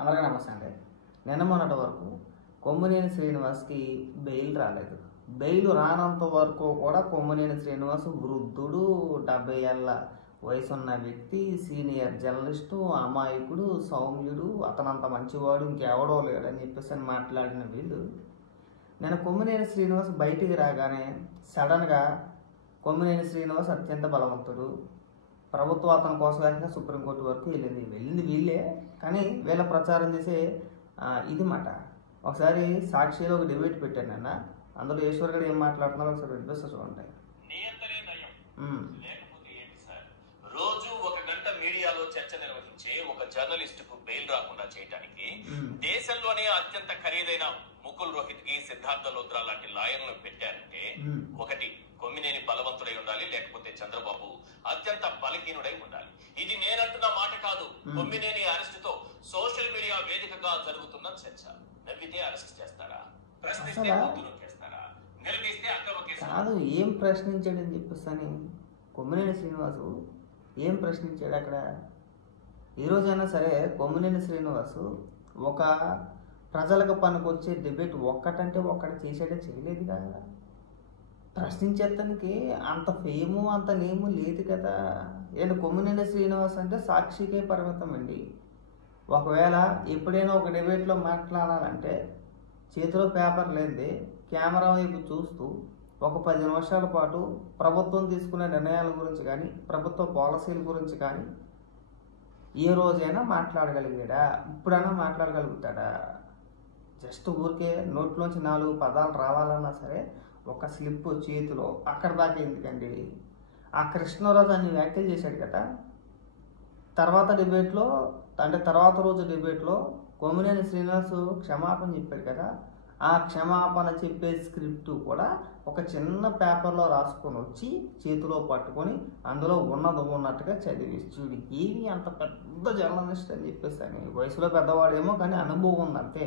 అందరికీ నమస్తే అండి. నిన్న మొన్నటి వరకు కొమ్మినేని శ్రీనివాస్కి బెయిల్ రాలేదు. బెయిల్ రానంత వరకు కూడా కొమ్మినేని శ్రీనివాస్ వృద్ధుడు, 70 ఏళ్ళ వయసున్న వ్యక్తి, సీనియర్ జర్నలిస్టు, అమాయకుడు, సౌమ్యుడు, అతనంత మంచివాడు ఇంకెవడో లేడని చెప్పేసి మాట్లాడిన వీళ్ళు నేను కొమ్మినేని శ్రీనివాస్ బయటికి రాగానే సడన్గా కొమ్మినేని శ్రీనివాస్ అత్యంత బలవంతుడు, ప్రభుత్వం అతని కోసం వేసిన సుప్రీంకోర్టు వరకు వెళ్ళింది వీళ్ళే. కానీ వీళ్ళ ప్రచారం చేసే ఇది మాట. ఒకసారి సాక్షిలో ఒక డిబేట్ పెట్టాను నిన్న. అందులో ఈశ్వర్ గారు ఏం మాట్లాడుతున్నారో ఒకసారి వినిపిస్తే చూడండి. రోజు 1 గంట మీడియాలో చర్చ నిర్వహించే ఒక జర్నలిస్ట్ కు బెయిల్ రాకుండా చేయడానికి దేశంలోనే అత్యంత ఖరీదైన ముకుల్ రోహిత్ కి, సిద్ధార్థ లోద్రా లాంటి లాయర్లను పెట్టారంటే ఒకటి కొమ్మినేని బలవంతుడై ఉండాలి, లేకపోతే చంద్రబాబు అత్యంత బలహీనుడై ఉండాలి. ఇది నేనంటున్న మాట కాదు. కొమ్మినేని అరెస్ట్ తో సోషల్ మీడియా వేదికగా జరుగుతున్న చర్చ. నవ్వితే అరెస్ట్ చేస్తారా? ప్రశ్నిస్తే చేస్తారా? నిలదీస్తే అక్రమ కేసు కాదు. ఏం ప్రశ్నించాడని చెప్పేసి కొమ్మినేని శ్రీనివాసు ఏం ప్రశ్నించాడు అక్కడ? ఈరోజైనా సరే కొమ్మినేని శ్రీనివాసు ఒక ప్రజలకు పనికొచ్చే డిబేట్ ఒక్కటంటే ఒక్కటి చేసాడే, చేయలేదు కదా. ప్రశ్నించేతనికి అంత ఫేము అంత నేము లేదు కదా. నేను కొమ్మినేని శ్రీనివాస్ అంటే సాక్షికే పరిమితం అండి. ఒకవేళ ఎప్పుడైనా ఒక డిబేట్లో మాట్లాడాలంటే చేతిలో పేపర్ లేనిదే కెమెరా వైపు చూస్తూ ఒక 10 నిమిషాల పాటు ప్రభుత్వం తీసుకునే నిర్ణయాల గురించి కానీ, ప్రభుత్వ పాలసీల గురించి కానీ ఏ రోజైనా మాట్లాడగలిగాడా? ఇప్పుడైనా మాట్లాడగలుగుతాడా? జస్ట్ ఊరికే నోట్లోంచి 4 పదాలు రావాలన్నా సరే ఒక స్లిప్ చేతిలో అక్కడ దాకా ఎందుకండి? ఆ కృష్ణరాజు అన్ని వ్యాఖ్యలు చేశాడు కదా. తర్వాత డిబేట్లో అంటే తర్వాత రోజు డిబేట్లో కొమ్మినేని శ్రీనివాస్ క్షమాపణ చెప్పాడు కదా. ఆ క్షమాపణ చెప్పే స్క్రిప్ట్ కూడా ఒక చిన్న పేపర్లో రాసుకొని వచ్చి చేతిలో పట్టుకొని అందులో ఉన్నట్టుగా చదివేసి చూడు. ఏమి అంత పెద్ద జర్నలిస్ట్ అని చెప్పేసి అని వయసులో పెద్దవాడేమో కానీ అనుభవం ఉంది అంతే.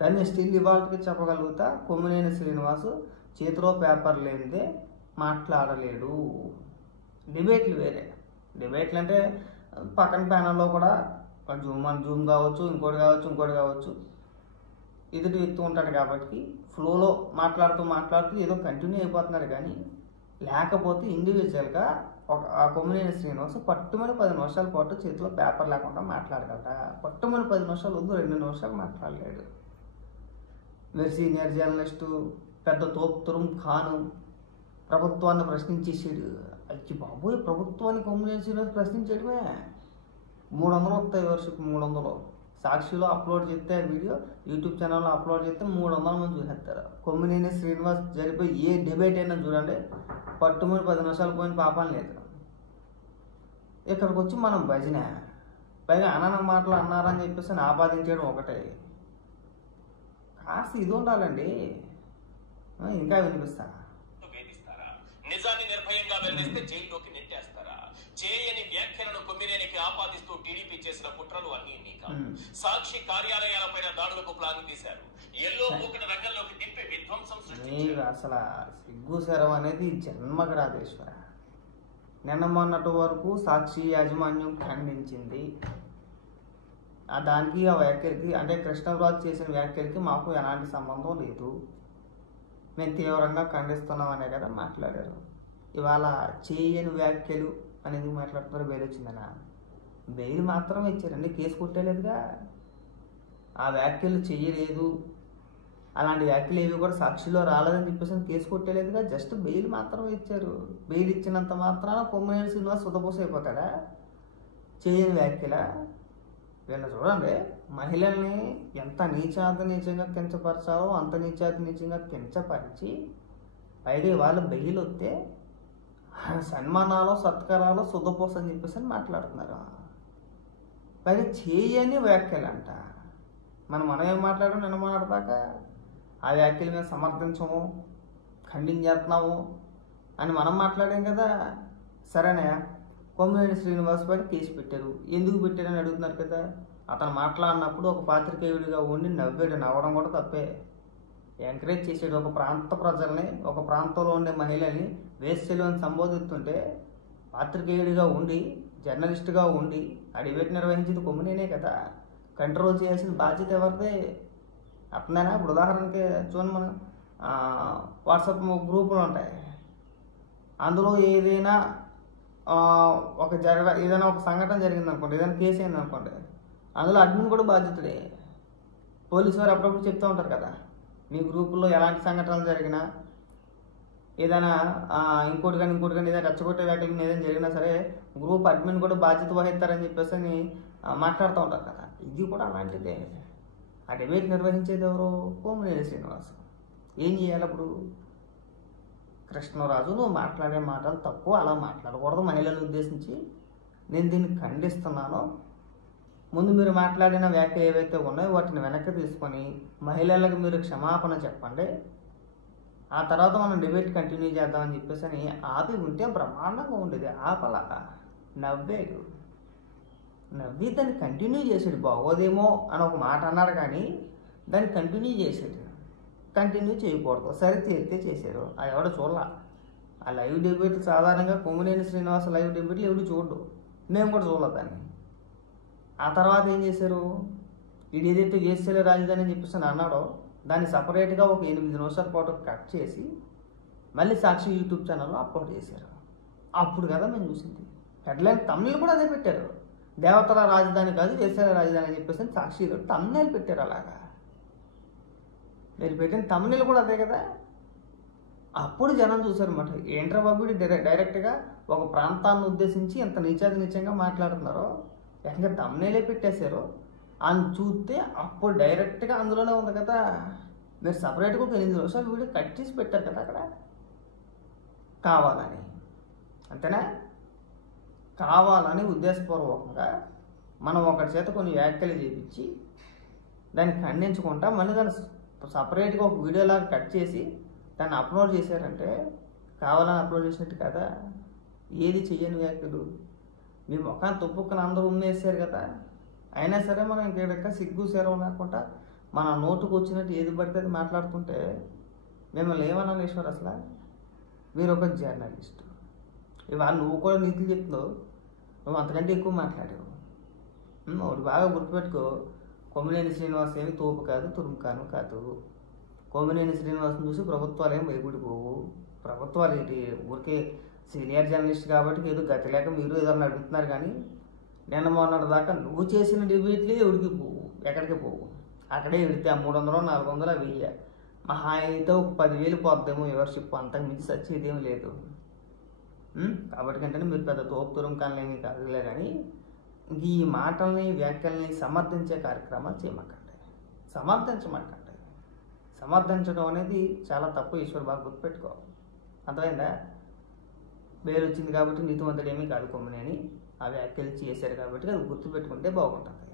కానీ స్టిల్ ఇవాళకి చెప్పగలుగుతా కొమ్మినేని శ్రీనివాసు చేతిలో పేపర్ లేనిదే మాట్లాడలేడు. డిబేట్లు వేరే. డిబేట్లు అంటే పక్కన ప్యానల్లో కూడా జూమ్ కావచ్చు, ఇంకోటి కావచ్చు ఎదుటి వ్యక్తి ఉంటాడు కాబట్టి ఫ్లోలో మాట్లాడుతూ ఏదో కంటిన్యూ అయిపోతున్నారు. కానీ లేకపోతే ఇండివిజువల్గా ఆ కొమ్మినేని శ్రీనివాస్ పట్టుమని 10 నిమిషాల పాటు చేతిలో పేపర్ లేకుండా మాట్లాడగలట. పట్టుమని 10 నిమిషాలు వద్దు, 2 నిమిషాలు మాట్లాడలేడు. మీరు సీనియర్ జర్నలిస్టు, పెద్ద తోపుతురుం ఖాను ప్రభుత్వాన్ని ప్రశ్నించేసాడు. అచ్చి బాబోయ్, ప్రభుత్వాన్ని కొమ్మినేని శ్రీనివాస్ ప్రశ్నించడమే 300 వస్తాయి వర్షకు 300. సాక్షిలో అప్లోడ్ చేస్తే వీడియో, యూట్యూబ్ ఛానల్లో అప్లోడ్ చేస్తే 300 మంది చూసేస్తారు. కొమ్మినేని శ్రీనివాస్ జరిపోయి ఏ డిబేట్ అయినా చూడండి పట్టుమని 10 నిమిషాలు పోయిన పాపం లేదు. ఇక్కడికి వచ్చి మనం భజన పైగా అనన మాటలు అన్నారని చెప్పేసి ఆపాదించడం ఒకటే. కాస్త ఇది ఉండాలండి. ఇంకా వినిపిస్తా. నిజాన్ని నిర్భయంగా వెల్లడిస్తే జైల్లోకి నెట్టేస్తారా? చేయని వ్యాఖ్యలను కొమ్మినేనికి ఆపాదిస్తూ టీడీపీ చేసిన కుట్రలు అన్ని నీకా. సాక్షి కార్యాలయాలపైన దాడులకు ప్లాన్ తీశారు. ఎల్లో మూకట రంగంలోకి దింపి విధ్వంసం సృష్టించారు. అసలు సిగ్గు శరం అనేది జన్మకు రాదేశ్వర. నిన్న మొన్నటి వరకు సాక్షి యాజమాన్యం ఖండించింది. దానికి ఆ వ్యాఖ్యలకి అంటే కృష్ణరాజు చేసిన వ్యాఖ్యలకి మాకు ఎలాంటి సంబంధం లేదు, మేము తీవ్రంగా ఖండిస్తున్నామనే కదా మాట్లాడారు. ఇవాళ చేయని వ్యాఖ్యలు అనేది మాట్లాడుతున్నారు. బెయిల్ వచ్చిందనా? బెయిల్ మాత్రం ఇచ్చారండి, కేసు కొట్టేలేదుగా. ఆ వ్యాఖ్యలు చెయ్యలేదు, అలాంటి వ్యాఖ్యలు ఏవి కూడా సాక్షిలో రాలేదని చెప్పేసి కేసు కొట్టేలేదుగా. జస్ట్ బెయిల్ మాత్రం ఇచ్చారు. బెయిల్ ఇచ్చినంత మాత్రాన కొమ్మినేని శ్రీనివాస్ సుతపోస అయిపోతాడా? చేయని వ్యాఖ్యల వీళ్ళ చూడండి, మహిళల్ని ఎంత నీచంగా కించపరచాలో అంత నీచంగా కించపరిచి పైగా వాళ్ళు బెయిల్ వస్తే సన్మానాలు సత్కారాలు సుధపోస అని చెప్పేసి మాట్లాడుతున్నారు. పైగా చేయని వ్యాఖ్యలంట. మనం ఏం మాట్లాడడం నిన్న మాట్లాడదాకా ఆ వ్యాఖ్యలు మేము సమర్థించము, ఖండించేస్తున్నాము అని మనం మాట్లాడాం కదా. సరేనా? కొమ్మినేని శ్రీనివాస్ పైన కేసు పెట్టారు. ఎందుకు పెట్టారని అడుగుతున్నారు కదా. అతను మాట్లాడినప్పుడు ఒక పాత్రికేయుడిగా ఉండి నవ్వడం కూడా తప్పే. ఎంకరేజ్ చేసాడు. ఒక ప్రాంత ప్రజల్ని, ఒక ప్రాంతంలో ఉండే మహిళల్ని వేశ్యలు అని సంబోధిస్తుంటే పాత్రికేయుడిగా ఉండి, జర్నలిస్టుగా ఉండి ఆ డిబేట్ నిర్వహించింది కొమ్మినేనే కదా. కంట్రోల్ చేయాల్సిన బాధ్యత ఎవరిదే? అర్థమైనా? ఇప్పుడు ఉదాహరణకి చూడండి, మనం వాట్సాప్ గ్రూపులు ఉంటాయి. అందులో ఏదైనా ఏదైనా ఒక సంఘటన జరిగింది అనుకోండి, ఏదైనా కేసు అయింది అనుకోండి, అందులో అడ్మిన్ కూడా బాధ్యతడే. పోలీసు వారు అప్పుడప్పుడు చెప్తూ ఉంటారు కదా, మీ గ్రూపుల్లో ఎలాంటి సంఘటనలు జరిగినా, ఏదైనా ఇంకోటి కానీ ఏదైనా రెచ్చగొట్టే వ్యాఖ్యలు ఏదైనా జరిగినా సరే గ్రూప్ అడ్మిన్ కూడా బాధ్యత వహిస్తారని చెప్పేసి అని మాట్లాడుతూ ఉంటారు కదా. ఇది కూడా అలాంటిదే. ఆ డిబేట్ నిర్వహించేది ఎవరు? కోమినేని శ్రీనివాస్. ఏం చేయాలి అప్పుడు? కృష్ణరాజు, నువ్వు మాట్లాడే మాటలు తక్కువ, అలా మాట్లాడకూడదు, మహిళలను ఉద్దేశించి నేను దీన్ని ఖండిస్తున్నాను. ముందు మీరు మాట్లాడిన వ్యాఖ్యలు ఏవైతే ఉన్నాయో వాటిని వెనక్కి తీసుకొని మహిళలకు మీరు క్షమాపణ చెప్పండి, ఆ తర్వాత మనం డిబేట్ కంటిన్యూ చేద్దామని చెప్పేసి అని ఆపి ఉంటే బ్రహ్మాండంగా ఉండేది. ఆపలా, నవ్వాడు. నవ్వి దాన్ని కంటిన్యూ చేసాడు. బాగోదేమో అని ఒక మాట అన్నాడు కానీ దాన్ని కంటిన్యూ చేసాడు. కంటిన్యూ చేయకూడదు, సరే తీరితే చేశారు. అది ఎవడో చూడాల. ఆ లైవ్ డిబేట్ సాధారణంగా కొమ్మినేని శ్రీనివాస లైవ్ డిబేట్లు ఎవడు చూడు, మేము కూడా చూడలేదు దాన్ని. ఆ తర్వాత ఏం చేశారు? ఇది ఏదైతే వేస్తేలే రాజధాని అని చెప్పేసి అన్నాడో దాన్ని సపరేట్గా ఒక 8 నిమిషాల పాటు కట్ చేసి మళ్ళీ సాక్షి యూట్యూబ్ ఛానల్లో అప్లోడ్ చేశారు. అప్పుడు కదా మేము చూసింది. హెడ్లైన్ తమిళ్ కూడా అదే పెట్టారు. దేవతల రాజధాని కాదు వేస్తేలే రాజధాని అని చెప్పేసి సాక్షి తమిళ పెట్టారు. అలాగా మీరు పెట్టిన తమిళ కూడా అదే కదా. అప్పుడు జనం చూశారన్నమాట, ఏంట్రా బాబు డైరెక్ట్గా ఒక ప్రాంతాన్ని ఉద్దేశించి ఎంత నీచంగా మాట్లాడుతున్నారో ఏకంగా తమిళే పెట్టేశారు అని చూస్తే అప్పుడు డైరెక్ట్గా అందులోనే ఉంది కదా. మీరు సపరేట్గా ఒక 8 నిమిషాలు వీడియో కట్ చేసి పెట్టారు కదా అక్కడ, కావాలని. అంతేనా? కావాలని ఉద్దేశపూర్వకంగా మనం ఒకటి చేత కొన్ని వ్యాఖ్యలు చేయించి దాన్ని ఖండించుకుంటా మళ్ళీ దాన్ని సపరేట్గా ఒక వీడియోలాగా కట్ చేసి దాన్ని అప్లోడ్ చేశారంటే కావాలని అప్లోడ్ చేసినట్టు కదా. ఏది చెయ్యని వ్యాఖ్యలు మీ ముఖాన్ని తొప్పుకుని అందరూ ఉమ్మేసారు కదా. అయినా సరే మనం ఇంకా సిగ్గు శరం లేకుండా మన నోటుకు వచ్చినట్టు ఏది పడితే అది మాట్లాడుతుంటే మిమ్మల్ని ఏమన్నా ఈశ్వర్? అసలు మీరు ఒక జర్నలిస్టు. ఇవాళ నువ్వు కూడా నీతులు చెప్తున్నావు, నువ్వు అంతకంటే ఎక్కువ మాట్లాడావు. ఒకటి బాగా గుర్తుపెట్టుకో, కొమ్మినేని శ్రీనివాస్ ఏమి తోపు కాదు, తురుముకాను కాదు. కొమ్మినేని శ్రీనివాస్ని చూసి ప్రభుత్వాలు ఏం భయపడిపోవు. ప్రభుత్వాలు ఏంటి, ఊరికే సీనియర్ జర్నలిస్ట్ కాబట్టి ఏదో గతి లేక మీరు ఏదన్నా అడుగుతున్నారు కానీ నిన్న మొన్నటి దాకా నువ్వు చేసిన డిబేట్లే ఎవరికి పోవు, ఎక్కడికి పోవు. అక్కడే ఎడితే 300 400 1000 మహా అయితే ఒక 10,000 పోద్దేమో వ్యూవర్షిప్, అంతకు మించి సచ్చేదేం లేదు. కాబట్టి కంటే మీరు పెద్ద తోపు తురుముకాన్లేమి కాదులే కానీ ఈ మాటల్ని వ్యాఖ్యల్ని సమర్థించే కార్యక్రమాలు చేయమాకండి, సమర్థించమాకండి. సమర్థించడం అనేది చాలా తప్పు. ఈశ్వర్ బాగా గుర్తుపెట్టుకో, అర్థమైందా? పేరు వచ్చింది కాబట్టి నీతివంతుడు ఏమీ కాదు కొమ్మినేని, ఆ వ్యాఖ్యలు చేశారు కాబట్టి అది గుర్తుపెట్టుకుంటే బాగుంటుంది.